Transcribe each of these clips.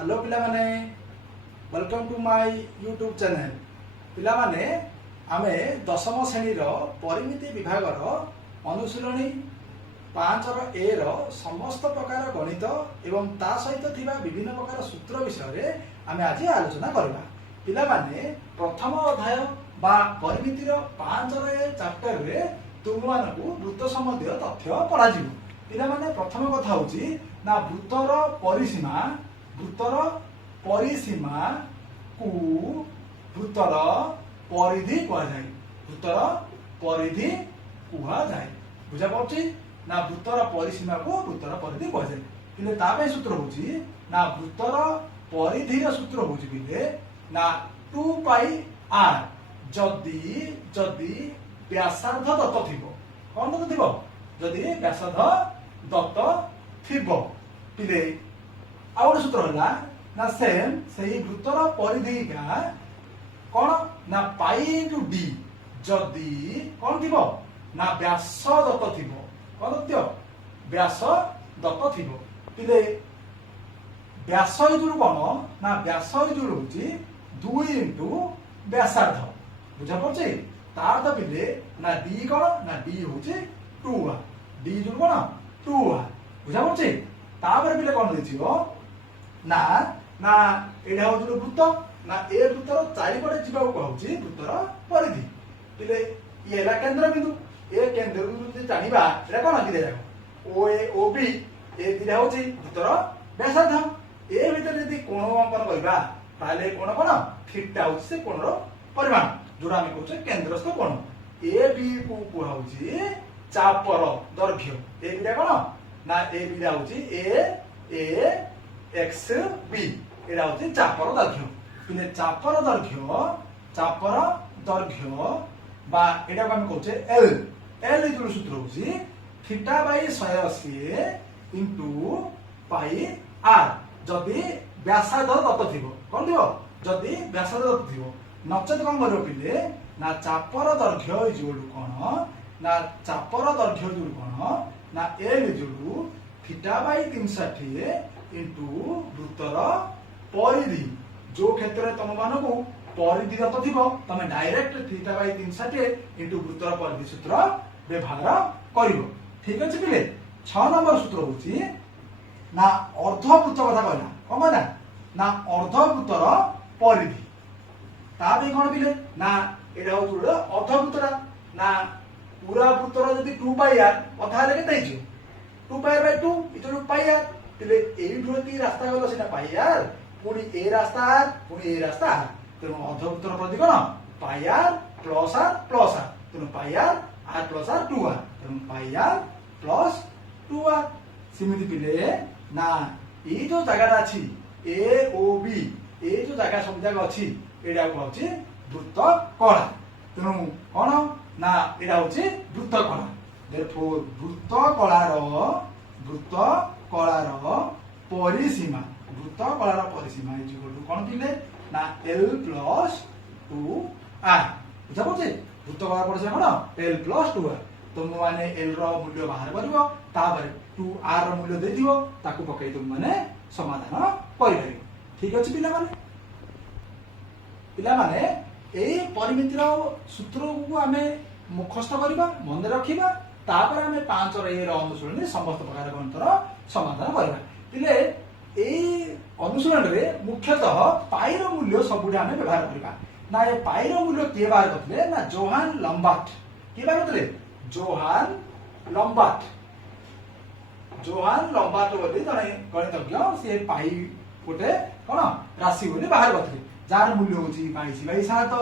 Hello पिला माने welcome to my YouTube channel. पिला माने आमे दशम श्रेणी परिमिति विभाग अनुशीलनी 5 ए समस्त प्रकार गणित एवं ता सहित थिबा विभिन्न प्रकार सूत्र विषय आमे आज आलोचना करबा। पिला माने प्रथम अध्याय बा परिमितिर 5 ए चैप्टर रे तुम मानकु वृत्त संबंधी तथ्य पढ़ा जिवो। पिला माने प्रथम कथा होची ना वृत्तर परिसीमा को वृत्तर परिधि कह जाए। वृत्तर परिधि कह जाए बुझा पड़छि ना वृत्तर परिसीमा को वृत्तर परिधि कह जाए। किले ता पे सूत्र होची ना वृत्तर परिधि रो सूत्र होची बिले ना 2 पाई r जदी जदी व्यासार्ध दत्त थिबो। कोन दत्त थिबो? जदी व्यासार्ध दत्त थिबो पिले आउ सूत्र होला ना सेम सही वृत्तर परिधि का कोन ना पाई इनटू डी जदी कोन थिबो ना व्यास दत्त थिबो। कोन दत्त व्यास दत्त थिबो पिले व्यास इजुर कोन ना व्यास इजुर होची 2 इनटू व्यासार्ध बुझा पड़छि। तार तो पिले ना डी कोन ना डी होची 2 डी इजुर कोन 2 बुझा पड़छि। तापर पिले कोन देथिबो ना ना एडा हो वृत्त ना ए वृत्तर चारिपटे जीवा कहूची वृत्तर परिधि पिले येला केंद्र बिंदु ए केंद्र बिंदु जे जानिबा एटा कोन कि देजा ओ ए ओ बी ए दिरा होची वृत्तर व्यासार्ध। ए भीतर यदि कोण अंकन करबा ताले कोण कोन थीटा होची से कोणर परिमाण जोरा हम कहउचे केंद्रस्थ कोण। ए बी को कहउची चापर दैर्घ्य ए बिरा कोन ना ए बिरा होची ए एक्स बी एटा होची चापर दैर्घ्य पिले चापर दैर्घ्य बा एटा को हम कहउचे एल एल इजुर सूत्र होची theta by 180 into pi r जदी व्यासार्ध दत्त थिबो। कोन दिबो जदी व्यासार्ध दत्त थिबो नचेत कोन करबो पिले ना चापर दैर्घ्य इजुर कोन ना चापर दैर्घ्य इजुर कोन ना एल इजुर थीटा बाय 360 इनटू वृत्तर परिधि जो क्षेत्र में तुम मान को परिधि दत्त थिबो तमे डायरेक्ट थीटा बाय 360 इनटू वृत्तर परिधि सूत्र व्यवहार करिवो। ठीक अछि पिले 6 नंबर सूत्र होची ना अर्धवृत्त कथा कहला कोन कहला ना अर्धवृत्तर परिधि ता बे कोन पिले ना एडा हो जुड़ अर्धवृत्तरा ना पूरा वृत्तर यदि 2 पाई r कथा ले केते हिजो 2 पाई बाय 2 इजो पाई r तिले एइठोती रास्ता गलो सेटा पाई r पुनी ए रास्ता r पुनी ए रास्ता r तेनु अर्धवृत्तर परिधि कोन पाई r प्लस r तेनु पाई r प्लस r 2r तेनु पाई r प्लस 2r सिमिति पिले ना ए जो जगह अछि ए ओ बी ए जो जगह सब जगह अछि एडा कहउची वृत्त कला तेनु कोन ना एडा होची वृत्त कला। देयरफॉर वृत्त कलार परिसीमा इज इक्वल टू कोन पिले ना l प्लस 2r बुझा पड़छ। वृत्त कलार परिसीमा कोन l प्लस 2r तुम माने l रो मूल्य बाहर करिवो तापर 2r रो मूल्य दे दिवो ताकू पकई तुम माने समाधान करि परिवो। ठीक अछि पिला माने एई परिमितिर सूत्र को आमे मुखस्थ करबा मन रखिबा तापर आमे 5 ए रो अनुशीलनी समस्त प्रकार गणितर समाधान करबा। पिले एई अनुशीलन रे मुख्यतः पाई रो मूल्य सबुडे आमे व्यवहार करबा ना ए पाई रो मूल्य के बार करथले ना जोहान लंबाट के बार करथले जोहान लंबाट बोली जने गणितज्ञ से पाई गोटे कोन राशि बोली बाहर करथले जार मूल्य होची 22/7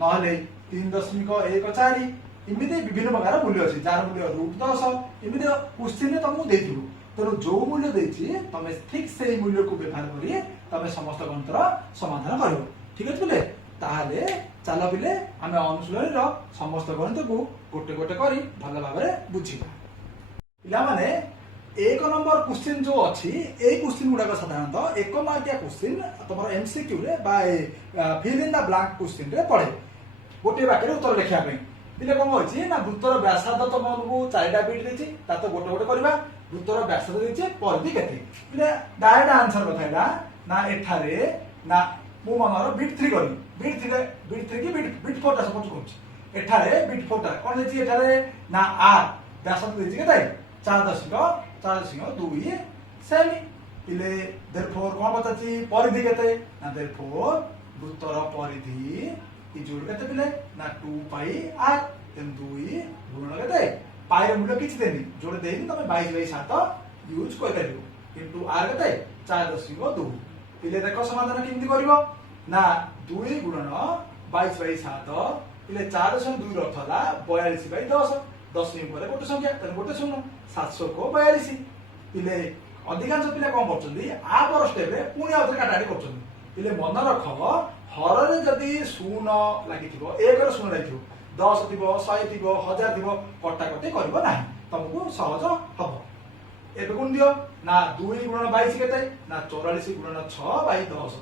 नहले 3.14 इमिते विभिन्न प्रकार मूल्य अछि जार मूल्य √10 इमिते क्वेश्चन ने तुमको देथिबो तेनु जो मूल्य देछि तमे ठीक से मूल्य को व्यवहार करी तमे समस्त गणितर समाधान करिवो। ठीक अछि पिले ताले चलो पिले आमे अनुशीलन रो समस्त गणित को गोटे गोटे करी भल भाबरे बुझिबा। पिला माने 1 नंबर क्वेश्चन जो अछि ए क्वेश्चन गुडा साधारणतः 1 मार्किया क्वेश्चन तमरो एमसीक्यू रे बा fill in the blank question रे पड़े गोटे वाक्य रे उत्तर लिखिया पे दिले कोन होछि ना वृत्तर व्यासार्ध तमको 4टा बिट देछि ता तो गोटे गोटे करबा वृत्तर व्यासार्ध देछि परिधि केते दिले डायरेक्ट आंसर बताइला ना एठारे ना मु मनर बिट 3 करी बिट 3 की बिट 4 टा सपोज करूची एठारे बिट 4 टा कोन देछि एठारे ना आर व्यास देछि केते 4.2 सेमी पिले देयरफॉर कोन बताछि परिधि केते ना देयरफॉर वृत्तर परिधि इजुल केते पिले ना 2 पाई आर तेन 2 गुणन केते पाई रे मूल्य किछि देनी जोड़े देनी तमे 22/7 यूज कर परिबो किंतु आर केते 4.2 पिले देखो समाधान केमति करिवो ना 2 गुणन 22/7 पिले 4.2 ର ଅର୍ଥ ହେଲା 42/10 10 ପରେ ଗୋଟେ ସଂଖ୍ୟା ତେଣୁ ଗୋଟେ ଶୂନ 700 को 42 ପିଲେ ଅଧିକାଂଶ ପିଲା କଣ କରୁଛନ୍ତି आ पर स्टेप रे पुणी आउଥରେ କାଟାକାଟି କରୁଛନ୍ତି ପିଲେ ମନ ରଖ ହରରେ ଯଦି ଶୂନ ଲାଗିଥିବ 1 ର ଶୂନ ଲାଗିଥିବ 10 ଥିବ 100 ଥିବ 1000 ଥିବ କଟାକଟି କରିବ ନାହିଁ ତମକୁ ସହଜ ହବ ଏବେ ଗୁଣ ଦିଅ ନା 2 ଗୁଣନ 22 କେତେ ନା 44 ଗୁଣନ 6/10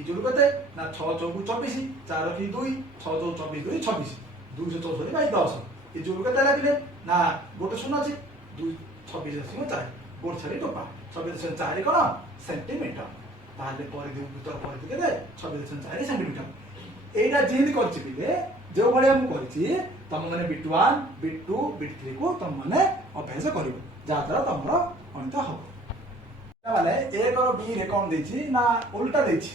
इजुल केते ना 6 चौकु 24 4 की 2 6 चौकु 24 2 26 264/10 इजुल केते लागिले ना गोटे शून्य अछि 2 26.4 गोट छरी टोपा 26.4 कोन सेंटीमीटर ताले परिधि उत्तर परिधि केते 26.4 सेंटीमीटर एटा जेंति करछि बिले जो भले हम करछि तम माने बिट 1 बिट 2 बिट 3 को तम माने अभ्यास करिवो जातरा तमरो अंत हो माने 1 और b रे कोन देछि ना उल्टा देछि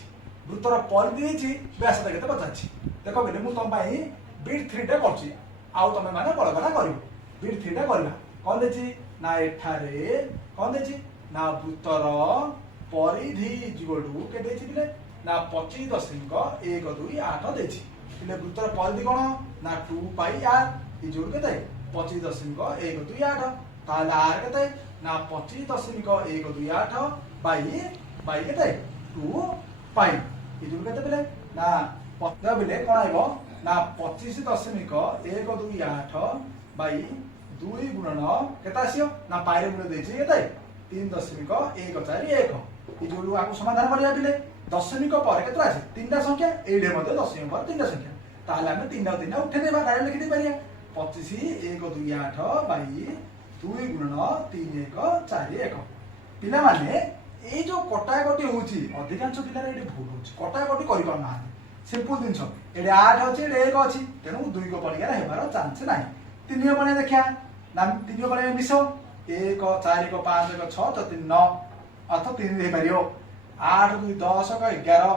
वृत्तर परिधि देछि व्यासता केते पचाछि देखो बेले मु तम पई बिट 3 टा करछि आउ तमे माने बळगडा करिवो बिट 3 टा करबा कोन देछि ना एठारे कोन देछि ना वृत्तर परिधि जिगडू के देछि बिले ना 25.128 देछि बिले वृत्तर परिधि कोन ना 2 पाई आर इजुल केते 25.128 ताले आर केते ना 25.128 बाई केते 2 पाई इजुल केते बिले ना पत्ता बिले कोन आइबो ना 25.128 बाई 2 गुणन केता आसियो ना पाई रे मूल्य देछि केते 3.141 इजुल आकु समाधान करिया बिले दशमिक पर केतरा अछि तीनटा संख्या एडे मध्ये दशमिक पर तीनटा संख्या ताले हम 3 उठे देबा डायरेक्ट लिखि दे परिया 25.128 बाई 2 गुणन 3141 पिला माने ए जो कटाकटी होउची अधिकांश पिला रे भूल होउची कटाकटी करि पाउ ना सिंपल दिनछ एडे 8 अछि एडे 1 अछि तेनु 2 को पड़िया हेबार चांस नाही 3 पणे देखिया नाम 3 पणे मिसो 1 4 5 6 तो 3 9 अथ 3 हे परियो 8 2 10 11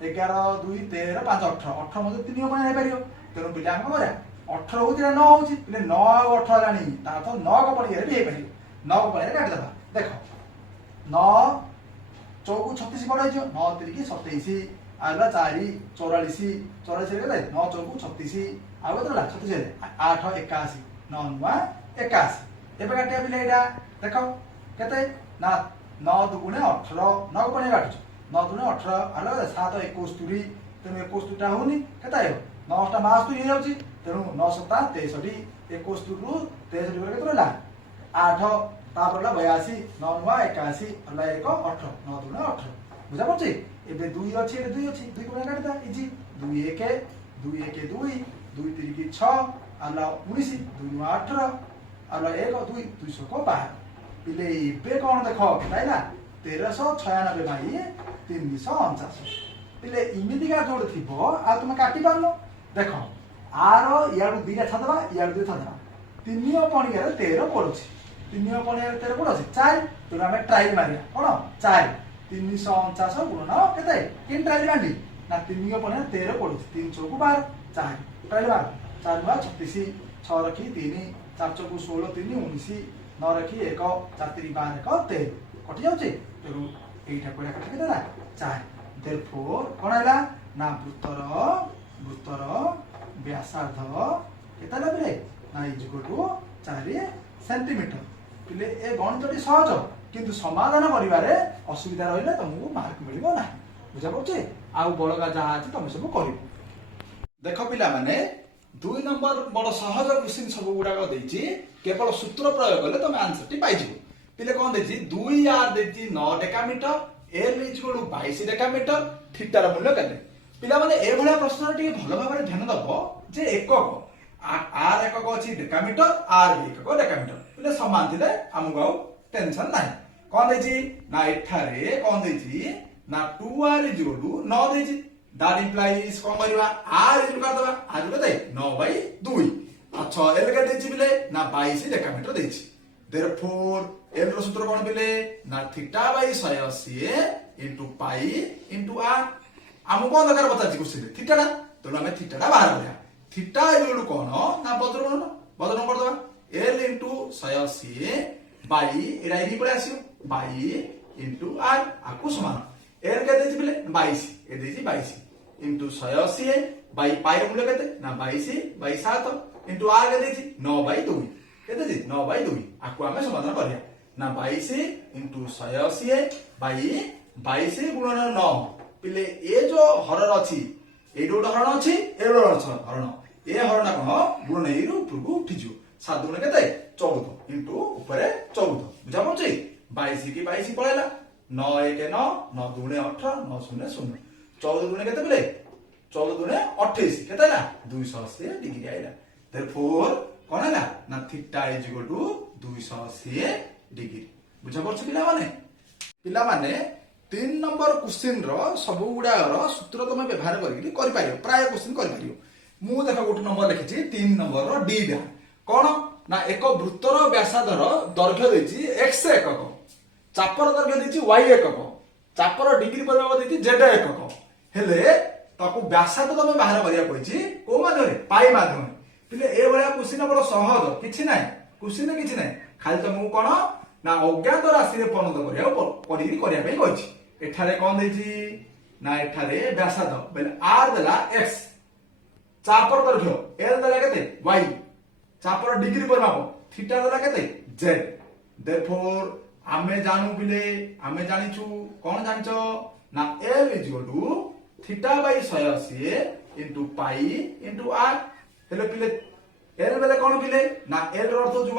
11 2 13 5 18 18 मध्ये 3 पणे हे परियो तेनु पिला हम करे 18 होउची 9 होउची पिले 9 और 18 लानी ता तो 9 को पड़िया रे हे परियो 9 को पड़िया काट देबा देखो 9 चौकु 36 पड़ै छ 9 3 की 27 आला 4 44 44 रे 9 चौकु 36 आ केतला 36 8 81 9 9 81 एबे काटिया बिले एडा देखो केते ना 9 दुगुणे 18 9 कोने काटछ 9 दुगुणे 18 आला 7 21 तुरी तेनु 21 टा होनी केता आयो 9 टा मास तुरी हेउची तेनु 9 7 63 21 तुरु 63 रे केतला 8 तापरला 82 9 9 81 अला 1 18 9 दुगुणे 18 बुझा पड़छि एबे 2 अछि एबे 2 अछि 2 कोने काटता इजी 2 1 2 1 2 2 3 की 6 अला 19 2 9 18 अला 1 2 200 को 12 पिले बे कोन देखो केताइला 1396 बाई 349 पिले इमिति का जोड़ थिबो आ तुम काटी पारलो देखो आर याडू दिला छदबा याडू दे छदबा 3 पणिया 13 पड़छि 3 पणिया 13 पड़छि 4 तो हमें ट्रायल मारिया कोन 4 349 गुणन केते किन ट्रायल मांडी ना 3 पणिया 13 पड़छि 3 चौकु 12 4 ट्रायल मार 4 9 36 6 रखी 3 4 चौकु 16 3 19 9 रखी 1 4 3 12 1 13 कटि जाउछि तेरु एइटा कोडा कटि केला 4 देयरफॉर कोन हैला ना वृत्तर व्यासार्ध केता लाबिले ना इक्वल टू 4 सेंटीमीटर पिले ए गणितटी सहज किंतु समाधान करिवारे असुविधा रहिले तुमको मार्क मिलिबो ना बुझा पड़छे आउ बळगा जहा अछि तुम सब करिवो देखो पिला माने 2 नंबर बड़ सहज क्वेश्चन सब गुडा को देछि केवल सूत्र प्रयोग करले तुम आंसर टी पाइजिबो पिले कोन देछि 2 आर देछि 9 decametre L equal to 22 decametre theta र मूल्य केते पिला माने ए भलिया प्रश्न टी भलो भाबरे ध्यान दबो जे एकक आर एकक अछि डेकामीटर आर एकक डेकामीटर पिले समान थिले हमगो टेंशन नाही कोन देछि ना एठारे कोन देछि ना 2r इज इक्वल टू 9 देछि दैट इंप्लाइज कोन करबा r इज कर दबा r केते 9/2 अच्छा l के देछि बिले ना 22 डेकामीटर देछि देयरफॉर l रो सूत्र कोन बिले ना θ/180 इनटू पाई इनटू r हमु कोन दरकार बताछि क्वेश्चन थीटा ना तो हमें थीटा बाहर करिया थीटा इज इक्वल टू कोन ना बदलण कर दबा l इनटू 180 बाई एरा भी पड़े आसियो बाई इनटू r आकु समान l के देछि बिले 22 ए देछि 22 इनटू 180 बाई पाई रो मूल्य केते ना 22/7 इनटू r के देछि 9/2 केते देछि 9/2 आकु हमें समाधान करिया ना 22 इनटू 180 बाई 22 गुणन 9 पिले ए जो हरण अछि ए जो हरण अछि ए हरण ए हरण कोन गुणन ए रो ऊपर को उठिजो 7 गुण केते 14 इनटू ऊपर 14 बुझा पड़छि 22 की 22 पळेला 9 1 9 9 2 18 9 0 0 14 गुण केते बोले 14 गुण 28 केते ला 280 डिग्री आइला देयरफॉर कोन हैला ना theta is equal to 280 degree बुझा पड़छि पिला माने 3 नंबर क्वेश्चन रो सब गुडा रो सूत्र तमे व्यवहार करि परियो प्राय क्वेश्चन करि परियो मु देखा गोटे नंबर लिखिछि 3 नंबर रो डी डा कोन ना एक वृत्तर व्यासार्धर दैर्घ्य देछि x एकक चापर दैर्घ्य देछि y एकक चापर डिग्री परिमाप देछि z एकक हेले ताकू व्यासार्ध तमे बाहर करिया कहिछि को माध्यम पाई माध्यम पिले ए बळा क्वेश्चन बड़ सहज किछि नै क्वेश्चन किछि नै खाली तमु कोन ना अज्ञात राशि रे परिणत करिया पे कहिछि एठारे कोन देछि ना एठारे व्यासार्ध बेले r देला x चापर दैर्घ्य l देला केते y चापर डिग्री परिमाप थीटा देला केते z देयरफॉर आमे जानू बिले आमे जानिछु कोन जानिछो ना l is equal to θ/180 into pi into r हेले पिले l बेले कोन बिले ना l रो अर्थ जो y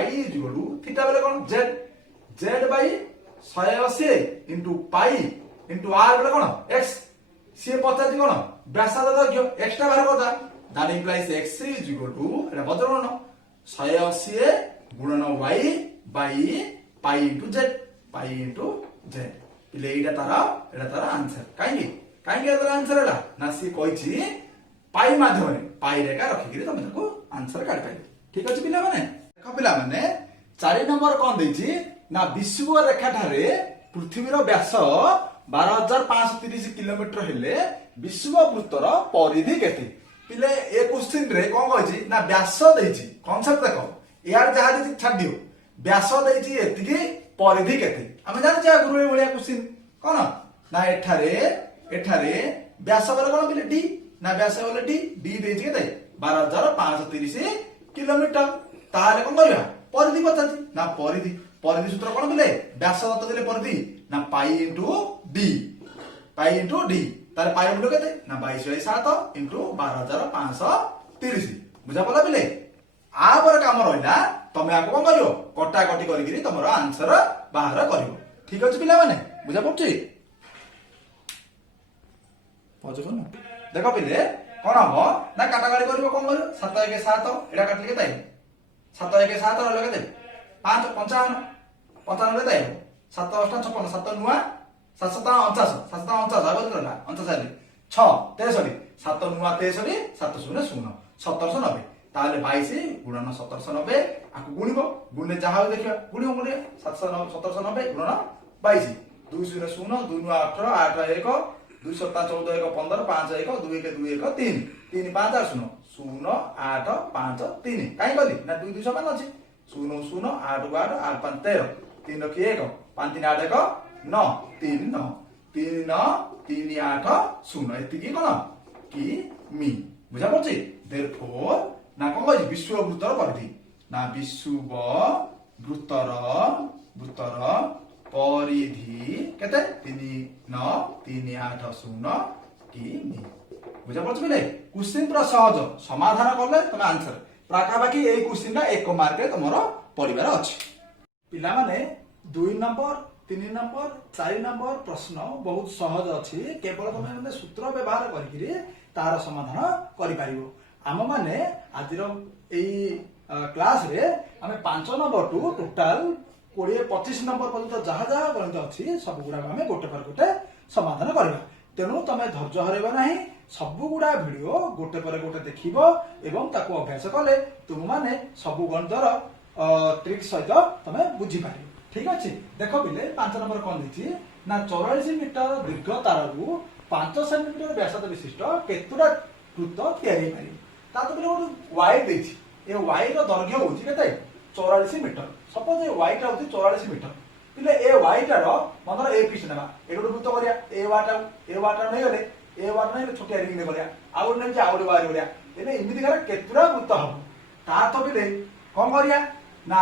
is equal to theta बेले कोन z/180 into pi into r बेले कोन x सी पचाजी कोन व्यासार्ध दैर्घ्य एक्स्ट्रा बाहर करदा that implies x is equal to एटा बदलण 180 गुणन y by pi into z पिले एटा तारा आंसर काई तारा आंसर हला ना सी कहिछि पाई माध्यम पाई रेखा रखिकरी तमे ताको आंसर काढ पाइ ठीक अछि पिला माने देखो पिला माने 4 नंबर कोन दैछि ना विषुव रेखा ठारे पृथ्वी रो व्यास 12530 किलोमीटर हेले विषुव वृत्तर परिधि केते पिले ए क्वेश्चन रे कोन कहिछि ना व्यास दैछि कांसेप्ट देखो यार जहा दैछि छाड दियो व्यास दैछि एतिकी परिधि केते हम जानि छ गुरु भलिया क्वेश्चन कोन ना एठारे व्यास बेले कोन पिले डी ना व्यास बेले डी दैछि केते 12530 किलोमीटर ताले कोन करबा परिधि पचाछि ना परिधि सूत्र कोन पिले व्यास दत्त देले परिधि ना पाई इनटू डी ताले पाई मूल्य केते ना 22/7 इनटू 12530 बुझा पला पिले आ पर काम रहला तमे आको कोन करियो कटा कटी करिगिरी तमरो आंसर बाहर करियो ठीक अछि पिला माने बुझा पड़छि पजो न देखो पिले कोन हो ना काटा काटी करियो कोन करियो 7 1 7 एडा काटले केते 7 1 7 रहले केते 5 55 55 केते 7 8 56 7 नुआ 7 49 आगो करला 49 6 63 7 नुआ 63 7 0 0 1790 ताले 22 गुणन 1790 आकु गुणिबो गुणने जहा देखिबा गुणिबो गुणे 1790 गुणन 22 2 0 0 2 नुआ 18 8 1 2 7 14 1 15 5 1 2 1 2 1 3 3 5 8 0 0 8 5 3 काई गली ना 2 2 समान अछि 0 0 8 8 8 5 13 3 रखि 1 5 3 8 1 9 3 9 3 9 3 8 0 एतिकी कोन कि मी बुझा पड़छि देयरफॉर ना कोन कहि विश्व वृत्तर परिधि ना विश्व वृत्तर परिधि केते 3 9 3 8 0 कि मी बुझा पड़छि बेले क्वेश्चन पूरा सहज समाधान करले तमे आंसर प्राका बाकी ए क्वेश्चन ना 1 मार्क रे तमरो परिवार अछि पिला माने 2 नंबर 3 नंबर 4 नंबर प्रश्न बहुत सहज अछि केवल तमे माने सूत्र व्यवहार करिकरी तार समाधान करि पारिबो आम माने आजिर एई क्लास रे हमें 5 नंबर टू टोटल 20-25 नंबर पर्यंत जहाँ जहाँ गणित अच्छी सब गुड़ा आम गोटे पर गोटे समाधान करवा। तेणु तुम धैर्य हरैब ना, सब गुड़ा भिडियो गोटे पर गोटे देख एवं ताको अभ्यास कले तुम माने सब गणितर ट्रिक सहित तुम बुझीपार। ठीक अच्छे देख पिले 5 नंबर कौन देखिए ना 44 मीटर दीर्घ तार रु 5 सेंटीमीटर व्यासार्ध विशिष्ट केतुटा वृत्त तैयारी पारे। गोटे वाई देछि ए वाई रो दैर्घ्य होछि केते 44 मीटर। सपोज ए वाई टा होछि 44 मीटर पिले ए वाई टा रो मनर ए पीस नेबा ए गोटे वृत्त करिया ए वाटा नै गले ए वाट नै छोटिया रिंग ने करिया आउ नै जे आउ वाई करिया एने इमिति करे केतुरा वृत्त हबो ता तो पिले कोन करिया ना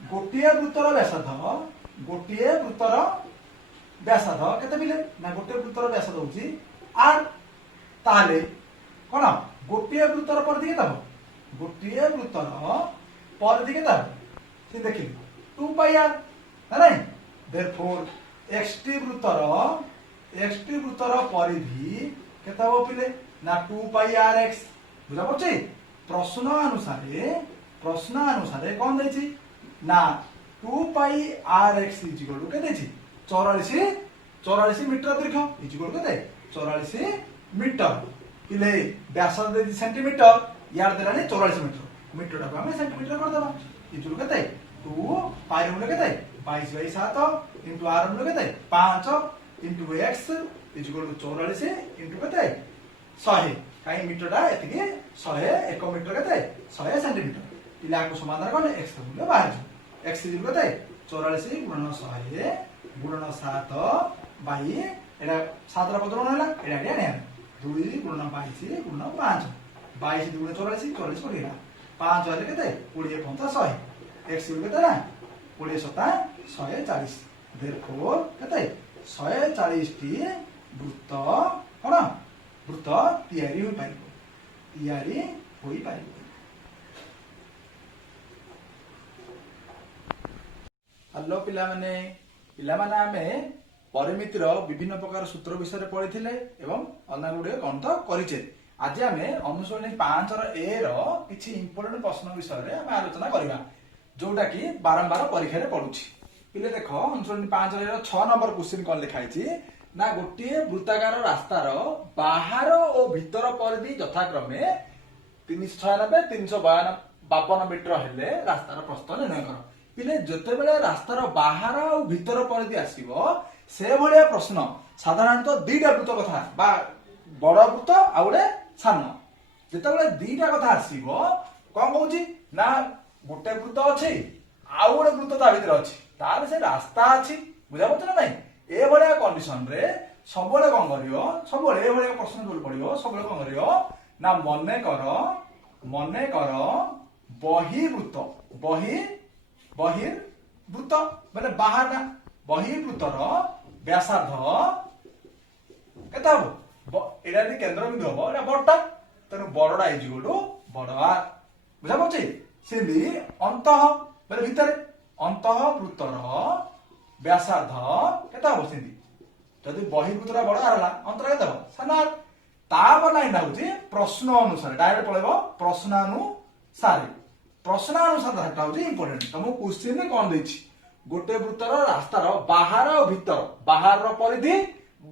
गोटिए वृत्तर व्यासार्ध केते पिले ना गोटे वृत्तर व्यासार्ध होछि आर ताले कोन गोटिए वृत्तर परिधि केते हबो गोटिए वृत्तर परिधि केते हबो से देखि 2 पाई आर है नै देयरफॉर एक्सटी वृत्तर परिधि केते हबो पिले ना 2 पाई आर एक्स बुझा पड़छि। प्रश्न अनुसार कोन दैछि ना 2 pi R X is equal to के दैछि 44 मीटर दीर्घ इज इक्वल टू के 44 मीटर पिले व्यासार्ध दैछि सेंटीमीटर यार देलानी 44 मीटर मीटर को हम सेंटीमीटर कर देबा इज इक्वल केते 2 पाई मूल्य केते 22/7 इनटू आर मूल्य केते 5 into x is equal to 44 into केते 100 काई मीटरटा एतिके 100 1 मीटर केते 100 सेंटीमीटर पिला को समाधान करले x का मूल्य बाहर छ x इज इक्वल केते 44 गुणन 100 गुणन 7 बाई एटा 7 रा बदलण होला एटा एटा ने 2 गुणन 22 गुणन 5 22 गुणन 44 44 पड़िला 5 वाले केते 20 5 100 x इज केते ना 20 7 140 देयरफॉर केते 140 टी वृत्त कोन वृत्त तैयारी होई पारिबो। हेलो पिला माने आमे परिमितिर विभिन्न प्रकार सूत्र विषय पढ़ी एवं अन्य गुड़े गणित करिचे। आज आमे अनुसरणी 5 ए रो किछि इंपोर्टेंट प्रश्न विषय आमे आलोचना करबा जोटा कि बारंबार परीक्षा रे पडुछि। पिले देखो अनुसरणी 5 रो 6 नंबर क्वेश्चन कोन लिखाइछि ना गोटे वृत्ताकार रास्तार बाहर और भीतर परिधि यथाक्रमे 396 352 मीटर हेले रास्तार प्रस्थ निर्णय कर। पिले जते बेले रास्तार बाहर और भीतर परिधि आसीबो से भलिया प्रश्न साधारणतः दुईटा वृत्त कथा बा बड़ वृत्त आ गोटे सान जते बेले दुईटा कथा आसीबो कोन कहूची ना गोटे वृत्त अछि आ गोटे वृत्त ता भीतर अछि तार से रास्ता अछि बुझा पछ ना नहीं ए भलिया कंडीशन रे सबले कोन करियो सबले ए भलिया प्रश्न जोल पड़ियो सबले कोन करियो ना मने कर बहिर्वृत्त माने बाहर ना बहिर्वृत्तर व्यासार्ध केता हो एडा नि केंद्र बिंदु हो एडा बडटा तेनु बडडा इज इक्वल टू बड आर बुझा पछे सेंदी अंतः माने भीतर अंतः वृत्तर व्यासार्ध केता हो सेंदी जदि बहिर्वृत्तरा बड आर हला अंतर केता हो सानार तापर लाइन होची प्रश्न अनुसार डायरेक्ट पळेबो प्रश्नानुसार ढाटा होची इंपोर्टेंट तुम क्वेश्चन रे कोन देछि गोटे वृत्तर रास्तार बाहर और भीतर बाहर परिधि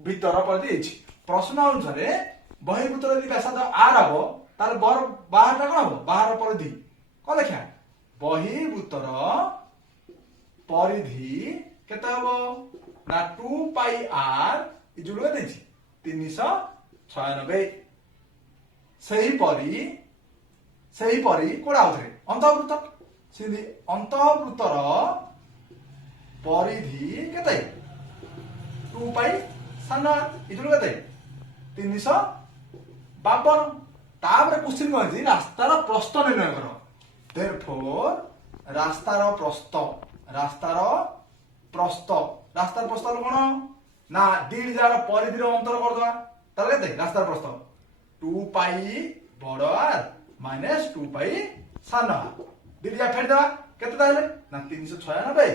भीतर परिधि अछि प्रश्न अनुसार बहिर्वृत्तर यदि व्यासार्ध आर हबो तार बाहरटा कोन हबो बाहर परिधि कोन लेखा बहिर्वृत्तर परिधि केता हबो ना 2 पाई आर इजुलो देछि 396 सही परी कोडा होतरे अंतःवृत्त सिंधी अंतःवृत्तर परिधि केते 2 पाई साना इजुलो केते 352 तापर क्वेश्चन कोन जी रास्तार प्रस्थ निर्णय करो देयरफॉर रास्तार प्रस्थ कोन ना डी जार परिधि अंतर कर दवा ताले केते रास्तार प्रस्थ 2 पाई बड़ आर माइनस 2 पाई साना डी जा फेर दवा केते ताले ना 396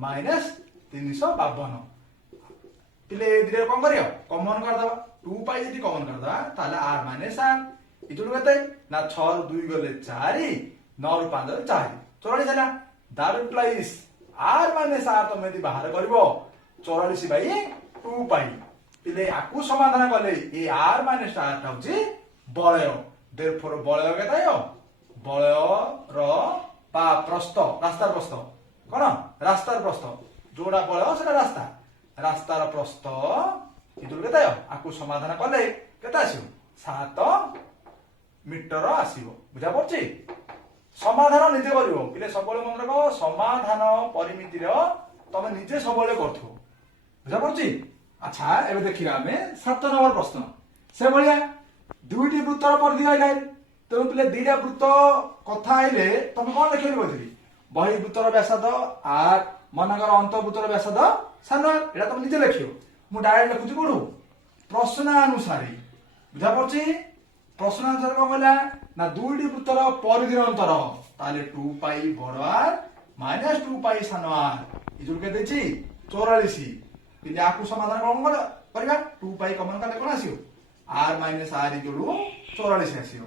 माइनस 352 पिले दिरे कोन करियो कॉमन कर दवा 2 पाई यदि कॉमन कर दवा ताले आर माइनस आर इतुल केते ना 6 ରୁ 2 गले 4 9 ରୁ 5 ଗଲେ 4 44 ହେଲା that implies r minus r तुम यदि बाहर कर 44/2 पाई पिले आकु समाधान कले ए आर माइनस आर टा होची बलय देयरफॉर बलय केताय बलय रो पा प्रस्थ रास्तार प्रस्थ कोन रास्तार प्रस्थ जोड़ा बलय सेटा रास्ता रास्तार प्रस्थ इदुर केताय आकु समाधान कले केता आसीबो 7 मीटर आसीबो बुझा पड़छि समाधान निजे करिवो पिले सबले मन रखो समाधान परिमिति रो तमे निजे सबले करथो बुझा पड़छि अच्छा एबे देखिबा हमें 7 नंबर प्रश्न से भलिया दुईटी वृत्तर परिधि आइले तेणु पिले दुईटा वृत्त कथा आइले तमे कोन लिखिबे कहथि बहि वृत्तर व्यासार्ध आर मनकर अंत वृत्तर व्यासार्ध सानो आर एटा तमे निजे लिखियो मु डायरेक्ट लिखुची कोडू प्रश्नानुसारी बुझा पड़छि प्रश्नानुसार कोन कहला ना दुईटी वृत्तर परिधि अंतर ताले 2 पाई बड़ आर माइनस 2 पाई सानो आर इजुल के देछि 44 पिले आकु समाधान कोन करबा 2 पाई कमन काले कोन आसीयो r माइनस r इजुलु 44 आसीयो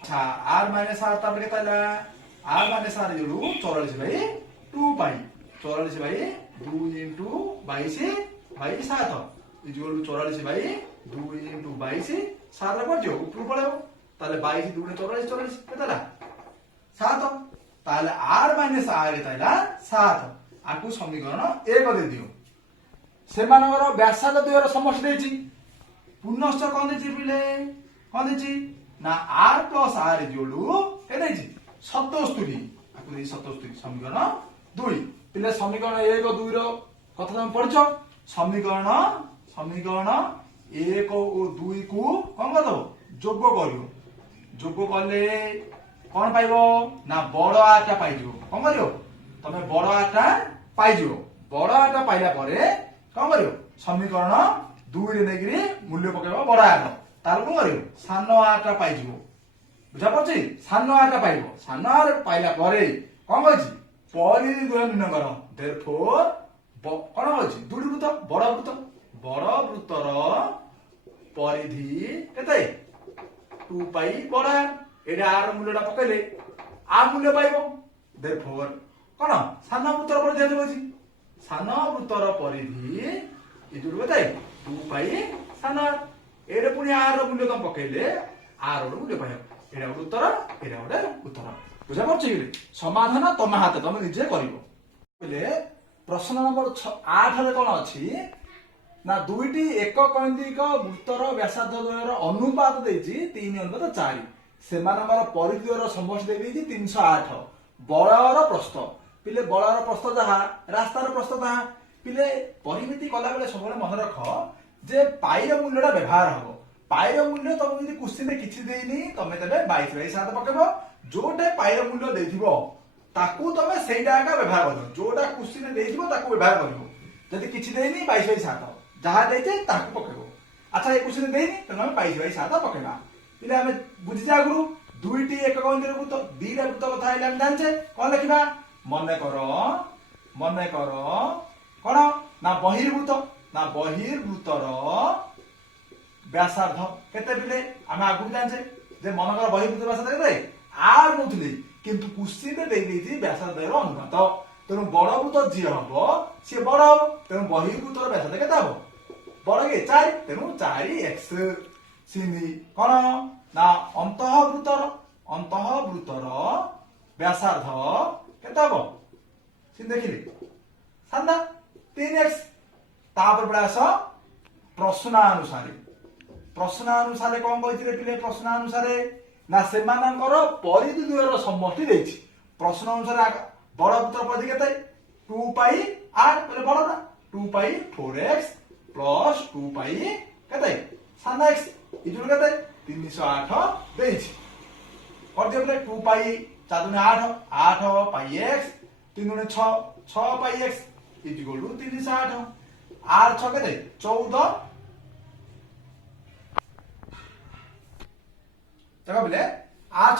अच्छा r माइनस r तापर के ताला r माइनस r इजुलु 44/2 पाई 44/2 into 22/7 इजुलु 44/2 into 22 7 रे पड़जो ऊपर पळेबो ताले 22 2 44 44 केताला 7 ताले r माइनस r के ताला 7 आकु समीकरण 1 दे दियो सेमानकर व्यासार्ध द्वयर समष्टि देछि पुनश्च कोन देछि पिले कोन देछि ना r plus r जोडु के देछि 77 आकु देछि 77 समीकरण 2 पिले समीकरण 1 2 रो कथा तुम पढिछो समीकरण 1 और 2 को कोन करदो जोग करियो जोग करले कोन पाइबो ना बड़ आटा पाइजो कोन करियो तमे बड़ आटा पाइजो बड़ आटा पाइला परे कोन करियो समीकरण 2 रे नेगिरी मूल्य पकेबो बड़ आटा तार कोन करियो सानो आटा पाइजो बुझा पड़छि सानो आटा पाइबो सानो आटा पाइला परे कोन कहछि परिधि द्वय निर्णय करो देयरफॉर कोन कहछि दुडी वृत्त बड़ वृत्तर परिधि केते 2 पाई बड़ एडा आर मूल्यटा पकेले आ मूल्य पाइबो देयरफॉर कोन सानो वृत्तर परिधि देबोछि सानो वृत्तर परिधि इदुर केते 2 पाई सानो एडे पुनी आर रो मूल्य तम पकेले आर रो मूल्य पाइबो एडा उत्तर एडा ओडे उत्तर बुझा पड़छि समाधान तम हाते तम निजे करिवो बोले प्रश्न नंबर 8 रे कोन अछि ना दुईटी एक केंद्रिक वृत्तर व्यासार्ध द्वयर अनुपात देछि 3:4 सेमानकर परिधि द्वयर समष्टि देछि 308 बळर प्रस्थ पिले बळर प्रस्थ जहा रास्तार प्रस्थ जहा पिले परिमिति कला बेले सबले मन रख जे पाइर मूल्यटा व्यवहार हबो पाइर मूल्य तम यदि क्वेश्चन रे किछि देइनी तमे तबे 22/7 पकेबो जोटे पाइर मूल्य देथिबो ताकू तमे सेइटा का व्यवहार करो जोटा क्वेश्चन रे देथिबो ताकू व्यवहार करिवो जदि किछि देइनी 22/7 जहा देइते ताकू पकेबो अच्छा ए क्वेश्चन देइनी त हम 22/7 पकेबा पिले हमें बुझि जा गुरु दुईटी एक केंद्र वृत्त दीटा वृत्त कथा आइले हम जानछे कोन लिखिबा मने करो कोन ना बहिर्वृत्तर व्यासार्ध केते पिले हम आगु जानछे जे मनकर बहिर्वृत्त व्यासार्ध केते आर नथुली किंतु क्वेश्चन रे देइ देछि व्यासार्ध रो अनुपात तेनु बड़ वृत्त जे हबो से बड़ हबो तेनु बहिर्वृत्तर व्यासार्ध केते हबो बड़ के 4 तेनु 4x सिंधी कोन ना अंतःवृत्तर व्यासार्ध केते हबो सिन देखिले सान्दा 3x तापर प्रयास प्रश्नानुसारे कोन कहिथिले पिले प्रश्नानुसारे ना सेमानकर परिधि द्वयर समष्टि देछि प्रश्न अनुसार बड़ वृत्तर परिधि केते 2 पाई r पले बड़ ना 2 पाई 4x प्लस 2 पाई केते साना x इजुल केते 308 देछि और जे पले 2 पाई 4 दुने 8 पाई x 3 दुने 6 पाई x इक्वल टू 308 r 6 केते 14 तका बोले r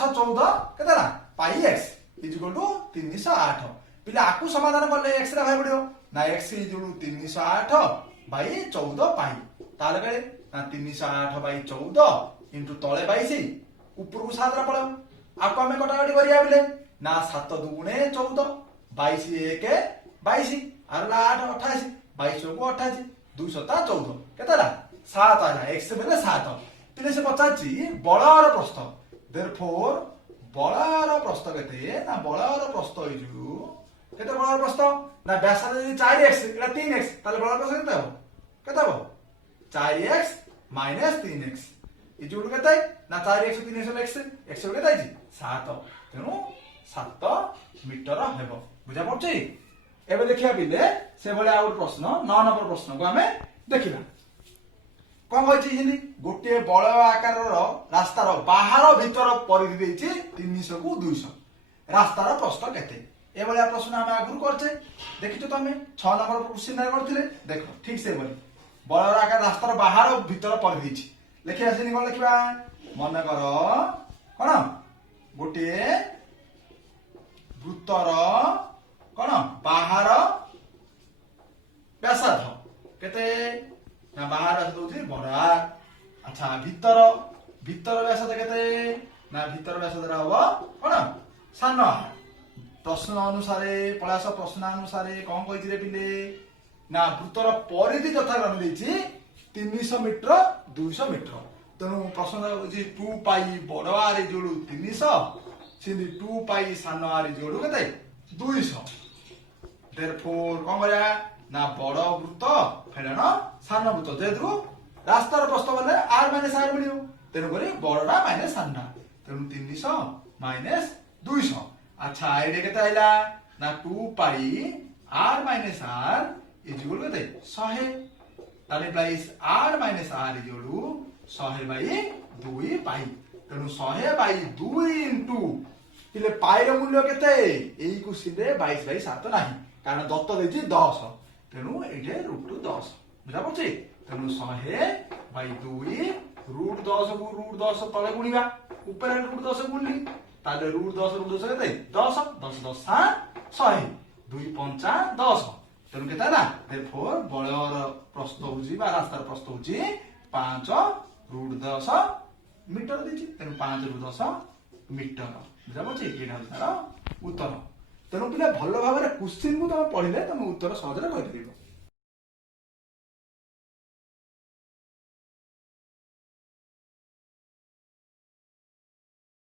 6 14 केते ना पाई x इक्वल टू 308 पिले आकु समाधान करले x रा भाई पड़ियो ना x इक्वल टू 308 बाई 14 पाई ताले करे ना 308 बाई 14 इनटू तळे 22 ऊपर को 7 रा पड़ो आकु हमें कटाकटी करिया बोले ना 7 दुगुणे 14 22 1 22 आर 8 28 22 को 28 2 7 14 केतेला 7 आला x बेले 7 पिले से पचाची बळार प्रस्थ देयरफॉर बळार प्रस्थ केते ना बळार प्रस्थ होइजु केते बळार प्रस्थ ना व्यासार्ध जदि 4x एटा 3x ताले बळार प्रस्थ केते हो 4x - 3x इजुड केते ना 4x 3x x x केते आइछि 7 तेनु 7 मीटर हेबो बुझा पड़छि एबे देखिया बिले से भले आउट प्रश्न 9 नंबर प्रश्न को हमें देखिबा कौन कहछि हिंदी गोटे बळ आकारर रास्तार बाहर भीतर परिधि देछि 300 को 200 रास्तार प्रस्थ केते ए भले प्रश्न हम आगु करछे देखितो तमे 6 नंबर क्वेश्चन रे करथिले देखो ठीक से बोली बळ आकार रास्तार बाहर भीतर परिधि छि लेखि आसिनी कोन लिखिबा मन कर कोन गोटे वृत्तर कोन बाहर व्यासार्ध केते ना बाहर दउछि बड़ा अच्छा भीतर भीतर व्यासार्ध केते ना भीतर व्यासार्ध रहबो कोन सान प्रश्न अनुसार पलास प्रश्न अनुसार कोन कहिछि रे पिले ना वृत्तर परिधि यथाक्रम देछि 300 मीटर 200 मीटर तेणु प्रश्न होछि 2 पाई बड़ आर जोड़ू 300 सिंधी 2 पाई सान आर जोड़ू केते 200 देयरफॉर कोन करया ना बड़ वृत्त फेडन सान वृत्त जेदु रास्तार प्रस्थ बले r - r मिलियो तेणु करी बड़डा माइनस सानडा तेणु 300 - 200 अच्छा आइडे केते आइला ना 2 पाई r - r इजुल केते 100 तार इम्प्लाइज r - r जोड़ू 100/2 पाई तेणु 100/2 इनटू पिले पाई रो मूल्य केते एई क्वेश्चन रे 22/7 नाही कारण दत्त देछि 10 तेणु एठे √10 बुझा पड़छि तेणु 100/2 √10 को √10 तले गुणिबा ऊपर √10 गुणली ताले √10 केते 10 10 10 100 2 5 10 तेणु केते ना देयरफॉर बळर प्रस्थ होउछि बा रास्तार प्रस्थ होउछि 5 √10 मीटर देछि तेणु 5 √10 मीटर बुझा पड़छि एटा तार उत्तर तेणु पिला भल भाबरे क्वेश्चन को तुम पढिले तुम उत्तर सहज रे कहि दिबो।